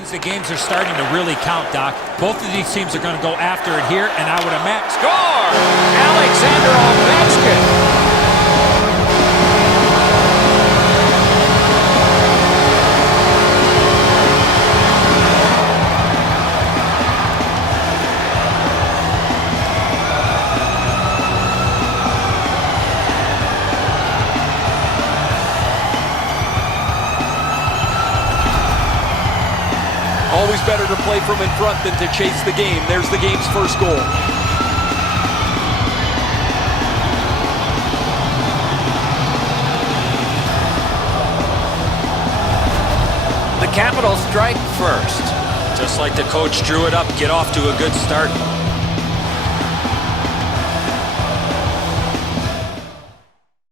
means the games are starting to really count, Doc. Both of these teams are going to go after it here, and I would imagine... Score! Alexander Ovechkin. Always better to play from in front than to chase the game. There's the game's first goal. The Capitals strike first. Just like the coach drew it up, get off to a good start.